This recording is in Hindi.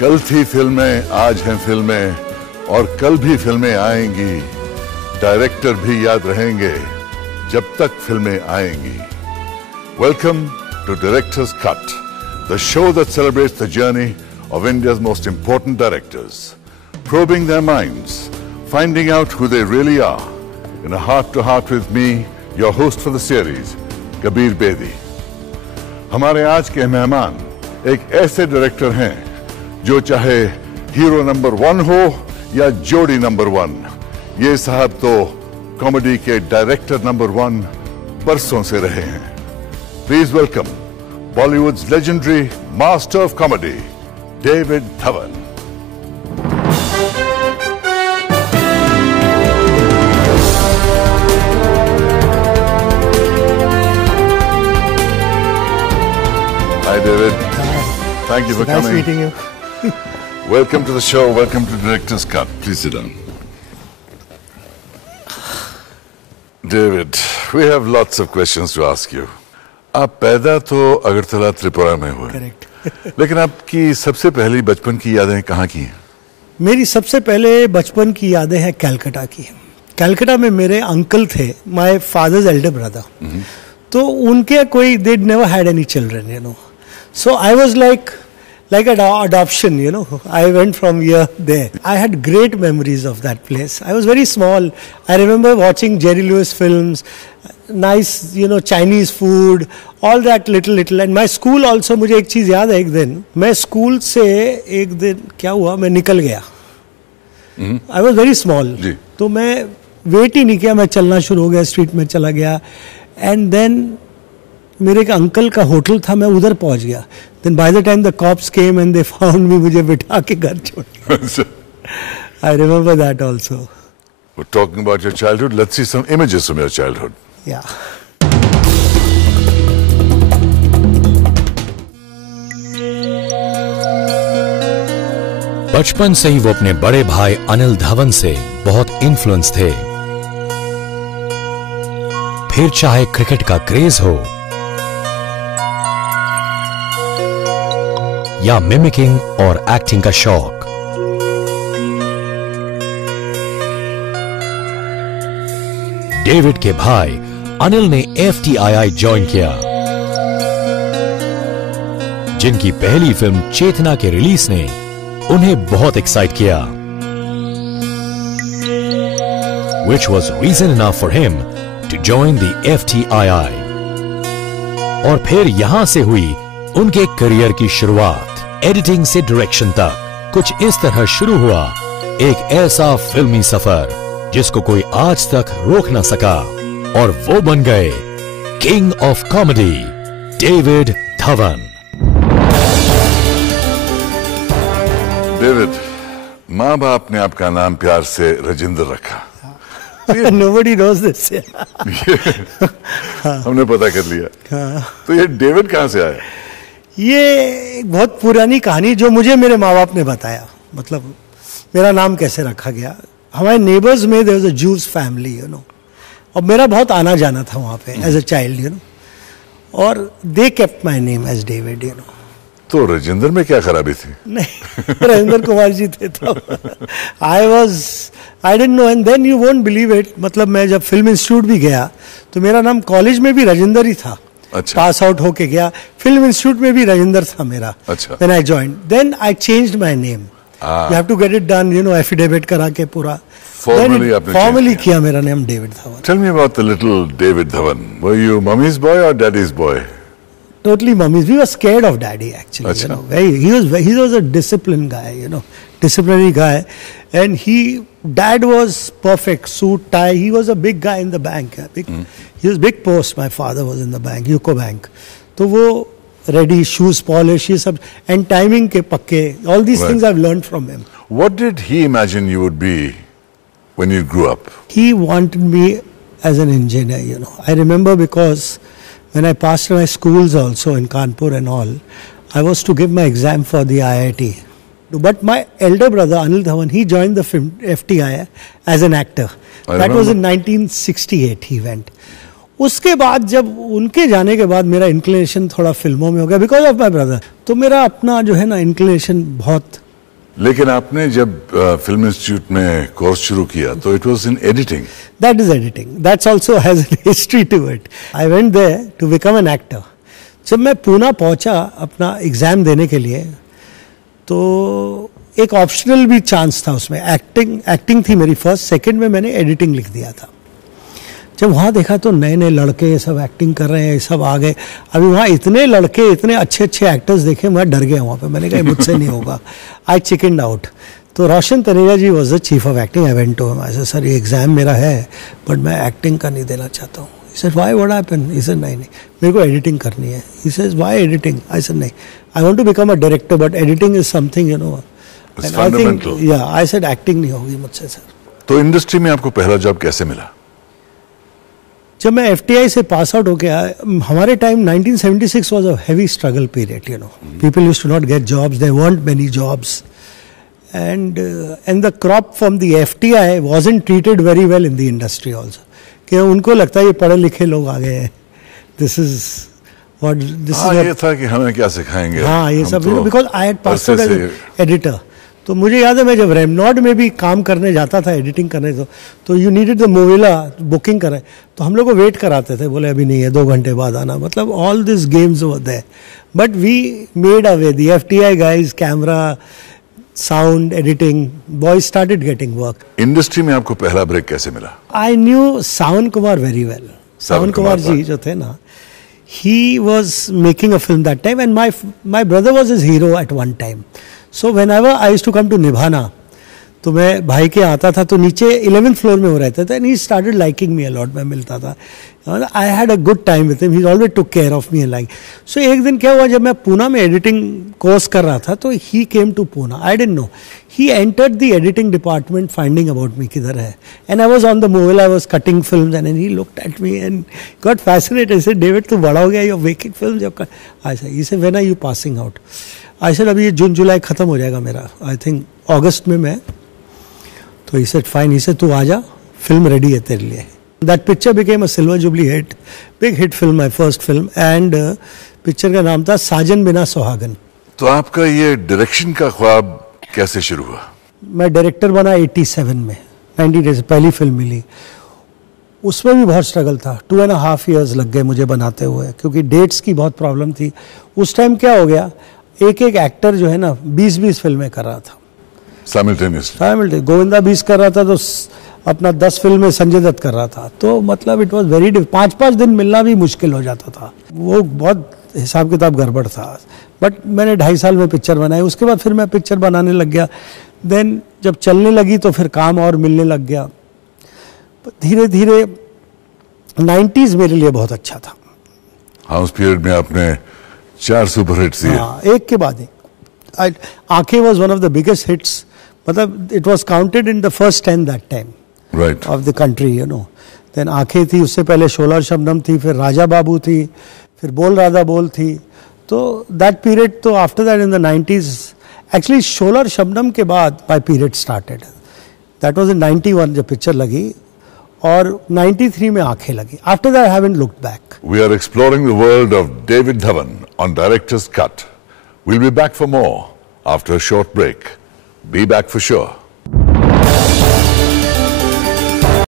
कल थी फिल्में, आज हैं फिल्में और कल भी फिल्में आएंगी। डायरेक्टर भी याद रहेंगे जब तक फिल्में आएंगी। Welcome to directors cut, the show that celebrates the journey of India's most important directors, probing their minds, finding out who they really are. In a heart-to-heart with me, your host for the series, Kabir Bedi. हमारे आज के मेहमान एक ऐसे डायरेक्टर हैं जो चाहे हीरो नंबर 1 हो या जोड़ी नंबर 1, ये साहब तो कॉमेडी के डायरेक्टर नंबर 1 बरसों से रहे हैं। Please welcome Bollywood's legendary master of comedy, David Dhawan. Hi, David. Thank you for coming. Nice meeting you. Welcome to the show. Welcome to Director's Cut. Please sit down. David, we have lots of questions to ask you. आप पैदा तो अगरतला त्रिपुरा में हुए। Correct. लेकिन आपकी सबसे पहली बचपन की यादें कहाँ की हैं? मेरी सबसे पहले बचपन की यादें हैं कलकत्ता की। कलकत्ता में मेरे अंकल थे, माय फादर्स एल्डर ब्रदर। तो उनके कोई they never had any children, you know, so I was like adoption, you know. I went from here there. I had great memories of that place. I was very small. I remember watching Jerry Lewis films, nice, you know, Chinese food, all that little. And my school also, मुझे एक चीज़ याद है, एक दिन मैं स्कूल से एक दिन क्या हुआ, मैं निकल गया. I was very small. तो मैं वेट ही नहीं किया, मैं चलना शुरू हो गया, स्ट्रीट में चला गया. And then मेरे एक अंकल का होटल था, मैं उधर पहुंच गया. Then by the time the cops came and they found me, मुझे बिठा के घर छोड़. I remember that also. We're talking about your childhood. Let's see some images from your childhood. Yeah. बचपन से ही वो अपने बड़े भाई अनिल धवन से बहुत इन्फ्लुएंस थे। फिर चाहे क्रिकेट का क्रेज हो या मिमिकिंग और एक्टिंग का शौक, डेविड के भाई अनिल ने FTII ज्वाइन किया, जिनकी पहली फिल्म चेतना के रिलीज ने उन्हें बहुत एक्साइट किया, which was reason enough for him to join the FTII. और फिर यहां से हुई उनके करियर की शुरुआत। एडिटिंग से डायरेक्शन तक कुछ इस तरह शुरू हुआ एक ऐसा फिल्मी सफर जिसको कोई आज तक रोक ना सका, और वो बन गए king of comedy, David Dhawan. David, माँ बाप ने आपका नाम प्यार से राजेंद्र रखा। Nobody knows this. हमने पता कर लिया। तो ये डेविड कहाँ से आया? ये एक बहुत पुरानी कहानी जो मुझे मेरे माँ बाप ने बताया, मतलब मेरा नाम कैसे रखा गया। हमारे नेबर्स में there was a Jews family, you know, और मेरा बहुत आना जाना था वहाँ पे as a child, you know, और they kept my name as David, you know. तो राजेंद्र में क्या खराबी थी? नहीं, राजेंद्र कुमार जी थे तब। I didn't know, and then you won't believe it, मतलब मैं जब फिल्म इंस्टीट्यूट भी गया तो मेरा नाम कॉलेज में भी राजेंद्र ही था। अच्छा। पास आउट होके गया, फिल्म इंस्टीट्यूट में भी राजेंद्र था मेरा। अच्छा। When I joined, then I changed my name. You have to get it done, you know, affidavit करा के पूरा। Formally किया मेरा नाम David Dhawan. Tell me about the little David Dhawan. Were you mommy's boy or daddy's boy? Totally mommy's. We were scared of daddy actually. Achha. You know, he was a disciplined guy, you know, disciplinary guy, and dad was perfect, suit tie. He was a big guy in the bank. He was big post. My father was in the bank, UCO Bank. तो वो ready, shoes polish, ये सब, and timing के पक्के. All these things I've learned from him. What did he imagine you would be when you grew up? He wanted me as an engineer, you know. I remember because when I passed my schools also in Kanpur and all, I was to give my exam for the IIT. But my elder brother, Anil Dhawan, he joined the film FTI as an actor. That was in 1968 he went. उसके बाद जब उनके जाने के बाद मेरा इंक्लिनेशन थोड़ा फिल्मों में हो गया बिकॉज ऑफ माई ब्रदर, तो मेरा अपना जो है ना इंक्लिनेशन बहुत लेकिन आपने जब फिल्म इंस्टीट्यूट में कोर्स शुरू किया तो it was in editing. That is editing. That's also has a history to it. I went there to become an actor. जब मैं पूना पहुंचा अपना एग्जाम देने के लिए, तो एक ऑप्शनल भी चांस था उसमें. एक्टिंग थी मेरी फर्स्ट. सेकंड में मैंने एडिटिंग लिख दिया था. जब वहाँ देखा तो नए नए लड़के सब एक्टिंग कर रहे हैं, सब आ गए. अभी वहाँ इतने लड़के, इतने अच्छे अच्छे एक्टर्स देखे, मैं डर गया वहाँ पे. मैंने कहा मुझसे नहीं होगा. I chicken out. तो Roshan Taneja ji was the chief of acting. I went to him. I said sir ये एग्जाम मेरा है बट मैं एक्टिंग का नहीं देना चाहता हूँ. He said why, what happened? He said नहीं मेरे को एडिटिंग करनी है. He said why editing? I said नहीं, I want to become a director but editing is something, you know. I think yeah I said acting नहीं होगी मुझसे सर. तो इंडस्ट्री में आपको पहला जॉब कैसे मिला? जब मैं FTI से पास आउट हो गया, हमारे time 1976 was a heavy struggle period, you know. People used to not get jobs, there weren't many jobs. And the crop from the FTI wasn't treated very well in the industry also. कि उनको लगता है ये पढ़े लिखे लोग आ गए हैं. This is what ये था कि हमें क्या सिखाएंगे. हाँ, ये सब because I had passed out as an editor. तो मुझे याद है मैं जब रेमनॉड में भी काम करने जाता था एडिटिंग करने, तो यू नीडेड द मोविला बुकिंग करें, तो हम लोग को वेट कराते थे. बोले अभी नहीं है, 2 घंटे बाद आना. मतलब all this games were there but we made away. The FTI guys, camera, sound, editing, boys started getting work. Industry में आपको पहला ब्रेक कैसे मिला? I knew Sawan Kumar very well. Sawan Kumar ji जो थे ना, he was making a film that time and my brother was his hero at one time. So whenever I used to come to Nibhana, तो मैं भाई के आता था, तो नीचे 11th फ्लोर में वो रहता था. and he started liking me a lot. मैं मिलता था. I had a good time with him. He always took care of me and like. So एक दिन क्या हुआ, जब मैं पूना में एडिटिंग कोर्स कर रहा था, तो he came to Pune. I didn't know. He entered the editing department finding about me किधर है. And I was on the mobile. I was cutting films and then he looked at me and got fascinated. He said, David, तू बड़ा हो गया, you're making films. I said, he said, when are you passing out? I said, अभी जून जुलाई खत्म हो जाएगा मेरा. I think अगस्त में मैं. तो he said, fine. He said, तू आजा, फिल्म रेडी है तेरे लिए. That picture became a Silver Jubilee hit, big hit film, my first film, and picture का नाम था साजन बिना सुहागन. तो आपका ये डायरेक्शन का ख्वाब कैसे शुरू हुआ? मैं डायरेक्टर बना 87 में, 90 डेज पहली फिल्म मिली. उसमें भी बहुत स्ट्रगल था. 2.5 years लग गए मुझे बनाते हुए, क्योंकि डेट्स की बहुत प्रॉब्लम थी. उस टाइम क्या हो गया, एक एक्टर जो है ना 20-20 फिल्में कर रहा था साइमल्टेनियसली. गोविंदा 20 कर रहा था, तो अपना 10 फिल्में संजय दत्त कर रहा था. तो मतलब इट वाज वेरी 5-5 दिन मिलना भी मुश्किल हो जाता था. वो बहुत हिसाब किताब गड़बड़ था. बट मैंने 2.5 साल में पिक्चर बनाई. उसके बाद फिर मैं पिक्चर बनाने लग गया. देन जब चलने लगी तो फिर काम और मिलने लग गया. धीरे धीरे 90s मेरे लिए बहुत अच्छा था. हाँ, उस पीरियड में आपने 4 सुपर हिट्स दिए. हाँ, एक के बाद एक. Aankhen was one of the biggest hits. मतलब it was counted in the first 10 that time right of the country, you know. Then Aankhen थी, उससे पहले शोला और शबनम थी, फिर राजा बाबू थी, फिर बोल राधा बोल थी. तो दैट पीरियड, तो after that in the 90s, actually Shola और शबनम के बाद my period started. That was in 91 जब पिक्चर लगी, और 93 में आंखें लगी. After that I haven't looked back. We are exploring the world of David Dhawan on director's cut. We'll be back for more after a short break. Be back for sure.